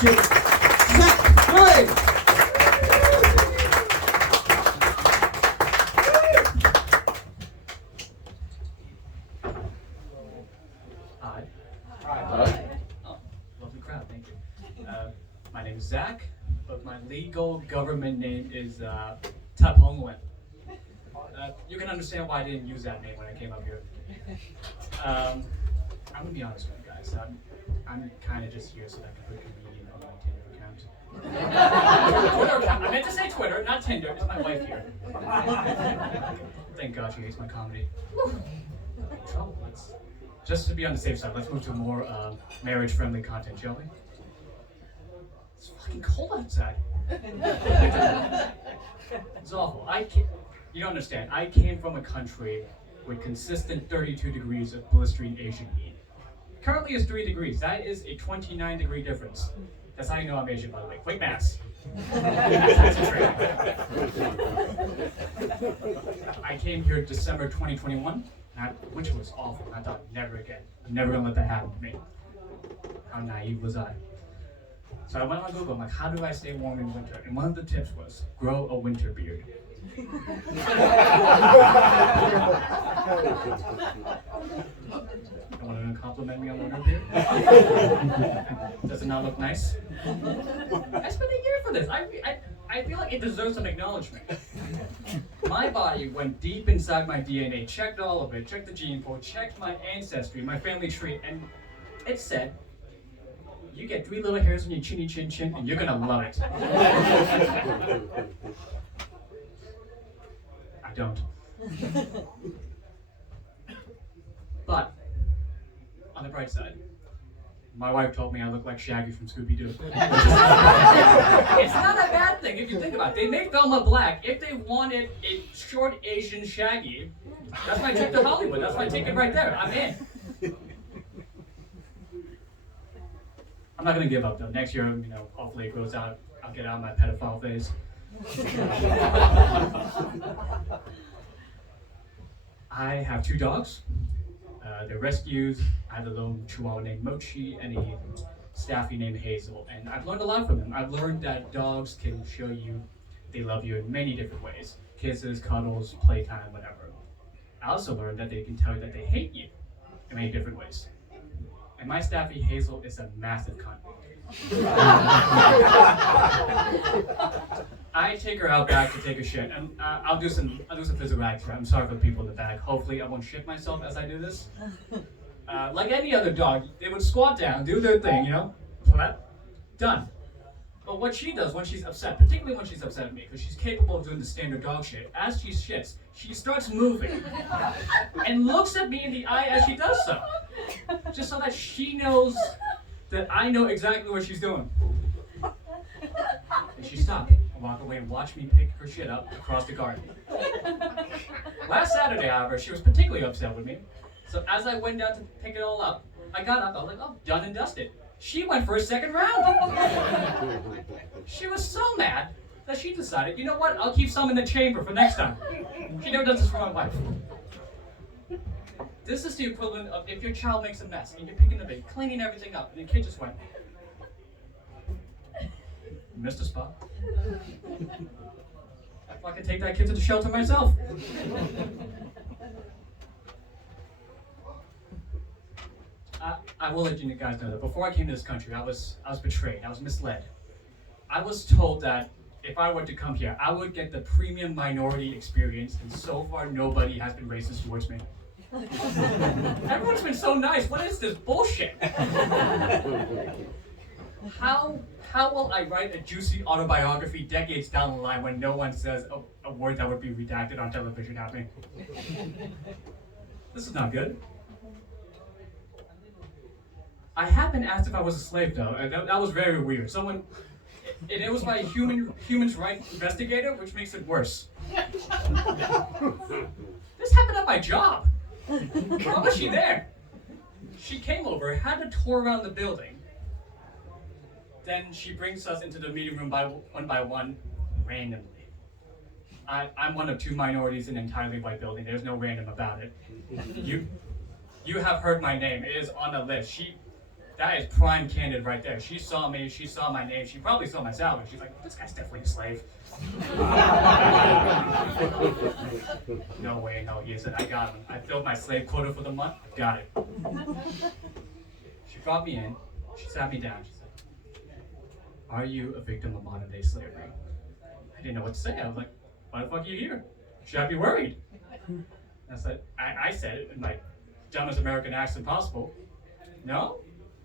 to Zack, Lwin. Hi. Hi. Oh, lovely crowd, thank you. My name is Zack, but my legal government name is Lwin. You can understand why I didn't use that name when I came up here. I'm gonna be honest with you guys. I'm kind of just here so that I can put comedian on my Tinder account. Twitter account. I meant to say Twitter, not Tinder. It's my wife here. Thank God she hates my comedy. Trouble. Just to be on the safe side, let's move to more marriage-friendly content, shall we? It's fucking cold outside. It's awful. You don't understand. I came from a country with consistent 32 degrees of blistering Asian heat. Currently it's 3 degrees. That is a 29-degree difference. That's how you know I'm Asian, by the way. Quick maths. I came here December 2021, which was awful. I thought, never again. I'm never gonna let that happen to me. How naive was I? So I went on Google, I'm like, how do I stay warm in winter? And one of the tips was, grow a winter beard. You want to compliment me on winter beard? Does it not look nice? I spent a year for this. I feel like it deserves some acknowledgement. My body went deep inside my DNA, checked all of it, checked the gene pool, checked my ancestry, my family tree, and it said, you get 3 little hairs on your chinny chin chin, and you're gonna love it. I don't. But, on the bright side, my wife told me I look like Shaggy from Scooby-Doo. It's not a bad thing if you think about it. They made Velma black. If they wanted a short Asian Shaggy, that's my trip to Hollywood. That's my ticket right there. I'm in. I'm not gonna give up though. Next year, hopefully it grows out. I'll get out of my pedophile phase. I have 2 dogs. They're rescues. I have a little chihuahua named Mochi and a staffy named Hazel. And I've learned a lot from them. I've learned that dogs can show you they love you in many different ways. Kisses, cuddles, playtime, whatever. I also learned that they can tell you that they hate you in many different ways. And my staffy Hazel is a massive cunt. I take her out back to take a shit, and I'll do some physical action. I'm sorry for the people in the back. Hopefully, I won't shit myself as I do this. Like any other dog, they would squat down, do their thing, flat, done. But what she does when she's upset, particularly when she's upset at me, because she's capable of doing the standard dog shit, as she shits, she starts moving and looks at me in the eye as she does so, just so that she knows that I know exactly what she's doing. And she stopped and walked away and watched me pick her shit up across the garden. Last Saturday, however, she was particularly upset with me. So as I went down to pick it all up, I got up, I was like, oh, done and dusted. She went for a second round. She was so mad that she decided, you know what, I'll keep some in the chamber for next time. She never does this for my wife. This is the equivalent of if your child makes a mess and you're picking the bait, cleaning everything up, and the kid just went, missed a spot. I can take that kid to the shelter myself. I will let you guys know that before I came to this country, I was betrayed. I was misled. I was told that if I were to come here, I would get the premium minority experience, and so far nobody has been racist towards me. Everyone's been so nice. What is this bullshit? How will I write a juicy autobiography decades down the line when no one says a word that would be redacted on television at me? This is not good. I have been asked if I was a slave, though. That was very weird. It was by a human rights investigator, which makes it worse. This happened at my job. How was she there? She came over, had a tour around the building. Then she brings us into the meeting room one by one, randomly. I'm one of 2 minorities in an entirely white building. There's no random about it. You have heard my name. It is on the list. That is prime candid right there. She saw me, she saw my name, she probably saw my salary. She's like, this guy's definitely a slave. No way, no, he isn't. I got him. I filled my slave quota for the month. I got it. She brought me in. She sat me down. She said, are you a victim of modern day slavery? I didn't know what to say. I was like, why the fuck are you here? Should I be worried? And I said it in my dumbest American accent possible. No?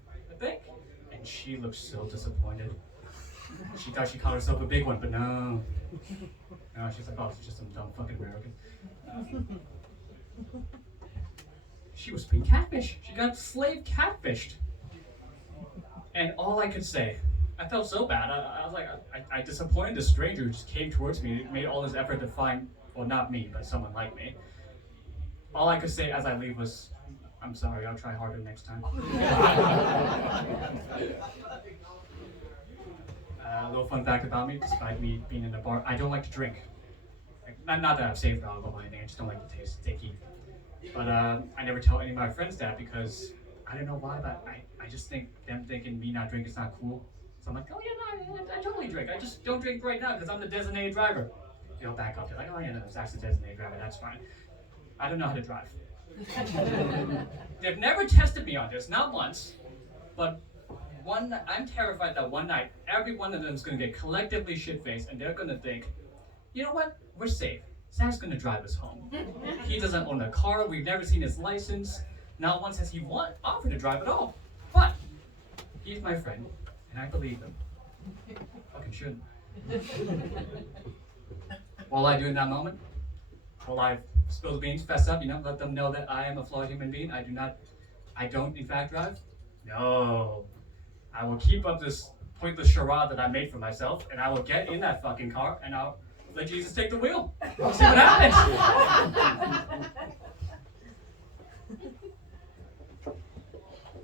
I think. And she looked so disappointed. She thought she called herself a big one, but no. No, she's like, oh, it's just some dumb fucking American. She was being catfished. She got slave catfished. And all I could say, I felt so bad. I was like, I disappointed the stranger who just came towards me, made all this effort to find, well, not me, but someone like me. All I could say as I leave was, I'm sorry, I'll try harder next time. A little fun fact about me, despite me being in a bar, I don't like to drink. Like, not that I've saved alcohol or anything, I just don't like the taste of sticky. But I never tell any of my friends that because I don't know why, but I just think them thinking me not drinking is not cool. So I'm like, oh yeah, no, I totally drink. I just don't drink right now because I'm the designated driver. They'll back up. They're like, oh yeah, no, Zack's the designated driver. That's fine. I don't know how to drive. They've never tested me on this, not once, but I'm terrified that one night, every one of them is going to get collectively shit-faced and they're going to think, you know what, we're safe. Zack's going to drive us home. He doesn't own a car, we've never seen his license, not once has he offered to drive at all. But, he's my friend, and I believe him. Fucking shouldn't. What will I do in that moment? Will I spill the beans, fess up, let them know that I am a flawed human being? I don't in fact drive? No. I will keep up this pointless charade that I made for myself, and I will get in that fucking car, and I'll let Jesus take the wheel. We'll see what happens.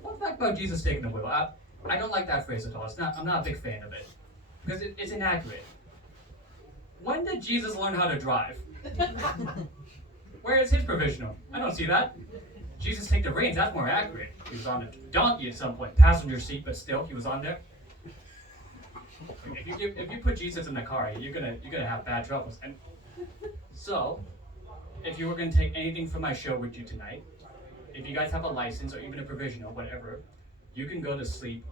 One fact about Jesus taking the wheel, I don't like that phrase at all. I'm not a big fan of it, because it's inaccurate. When did Jesus learn how to drive? Where is his provisional? I don't see that. Jesus take the reins, that's more accurate. He was on a donkey at some point, passenger seat, but still, he was on there. If you put Jesus in the car, you're gonna have bad troubles. And so, if you were gonna take anything from my show with you tonight, if you guys have a license or even a provisional, whatever, you can go to sleep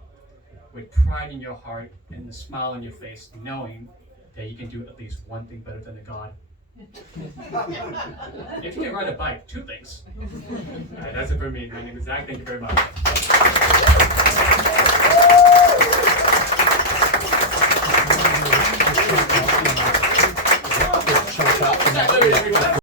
with pride in your heart and a smile on your face, knowing that you can do at least one thing better than a God. If you can ride a bike, 2 things. Alright, that's it for me. My name is Zack. Thank you very much.